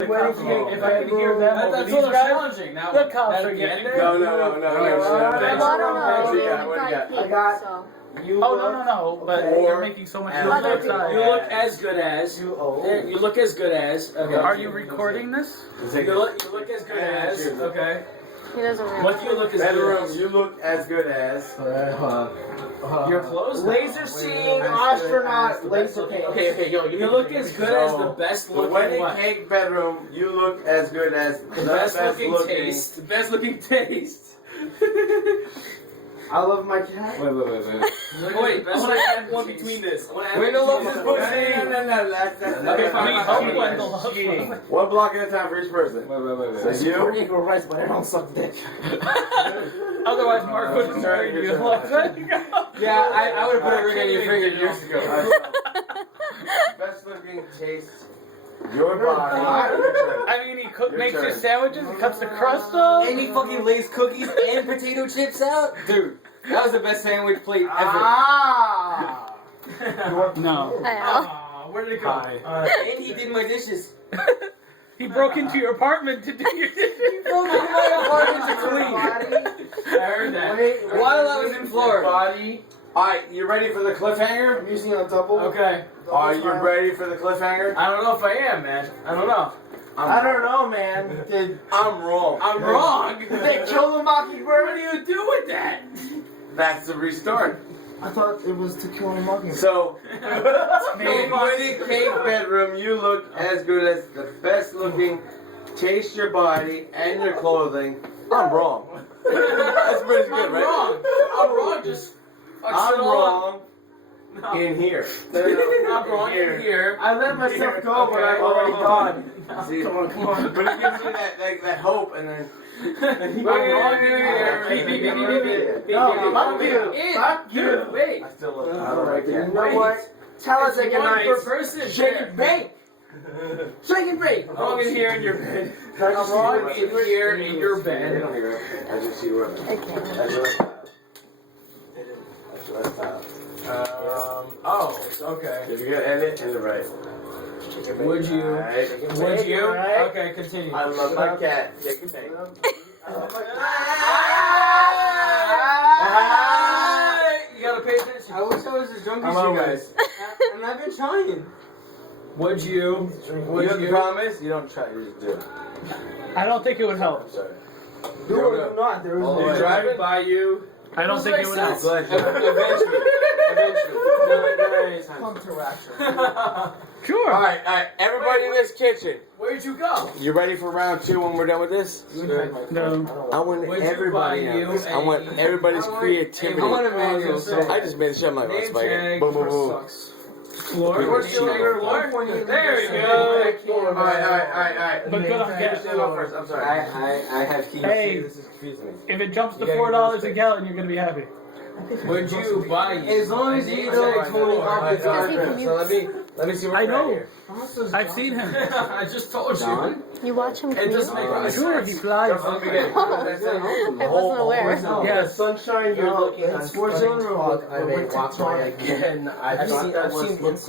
If I can hear them, that's these a little guys, challenging. Now, the cops are getting there. No. Well, I don't know. What do you got? I got so. No. But you're making so much noise outside. You look as good as. You look as good as. Okay. Are you recording this? You look as good as. Okay. He doesn't really. What do you look as good as? You look as good as. Your clothes? Laser seeing astronaut laser cake. Okay, yo, you look as good as the best The looking wedding what? cake bedroom, you look as good as The best looking taste. The best looking taste. I love my cat. Wait, I want to add one between this. Wait, no, look, this pussy. No, that's Okay, fine. cheating. One block at a time for each person. It's you? pretty equal rights, but I don't suck dick. Otherwise, Mark would marry you. Yeah, I would have put a ring on your finger years ago. Best looking taste. Your body. I mean, he makes his sandwiches, he cuts the crust off. And he fucking lays cookies and potato chips out? Dude, that was the best sandwich plate ever. No. Where did it go? And he did my dishes. He broke into your apartment to do your He broke into my apartment to clean. I heard that. While I was in Florida. Body. Alright, you ready for the cliffhanger? I'm using a double. Okay. Are you ready for the cliffhanger? I don't know if I am, man. I don't know. I don't know, man. I'm wrong. I'm wrong. They killed the mockingbird? What do you do with that? That's the restart. I thought it was to kill the mockingbird. So, in wedding cake bedroom, you look as good as the best looking. Taste your body and your clothing. I'm wrong. That's pretty good, right? I'm wrong. Just. I'm wrong. In here. I'm wrong in here. I let myself go, but I'm already gone. See, come on. But it gives you that hope, and then. I'm wrong in here. No, fuck you. Fuck you. Wait. I still look. I don't like You that. know what? Tell us It's again, one per nice. person. Shake and bake. Shake and bake. I'm wrong in here in your bed. I'm wrong in here in your They bed. don't hear it. I just see what. Okay. That's your style. That's your style. Okay. If you're gonna edit, end it right. Would you? Right. Would you? Right. Okay, continue. I love my cat. Shake and bake. You gotta pay attention. I wish I was as drunk as I'm you always. guys. And I've been trying. Would you? You have to promise? You don't try. You just do it. I don't think it would help. I'm sorry. Do it or not. There is Oh, no you're way. driving? By you. I don't think it would help. Glad you. Eventually. Eventually. Come to action. Sure. Alright, everybody in this kitchen. Where'd you go? You ready for round 2 when we're done with this? No. I want Would you everybody buy on you this. I want a- everybody's creativity. I want a manual. I just made a shit. I'm like, let's Name fight it. tag Boom, boom, for boom. sucks. Floor. Floor. There we go. Alright. But good on Finish gas. it off first. I'm sorry. I have keys. Hey. This is confusing me. If it jumps to $4 a gallon, you're gonna be happy. Would you buy As long as you don't totally off the Because he guard. commutes. So let me see what I we're at know. here. I've seen him. I just told you. You watch him It commute? doesn't make any Sure, he sense. flies. From the beginning. That's it. I wasn't aware. Yes. Sunshine, you're looking on Sports Zone. I may walk by again. I've seen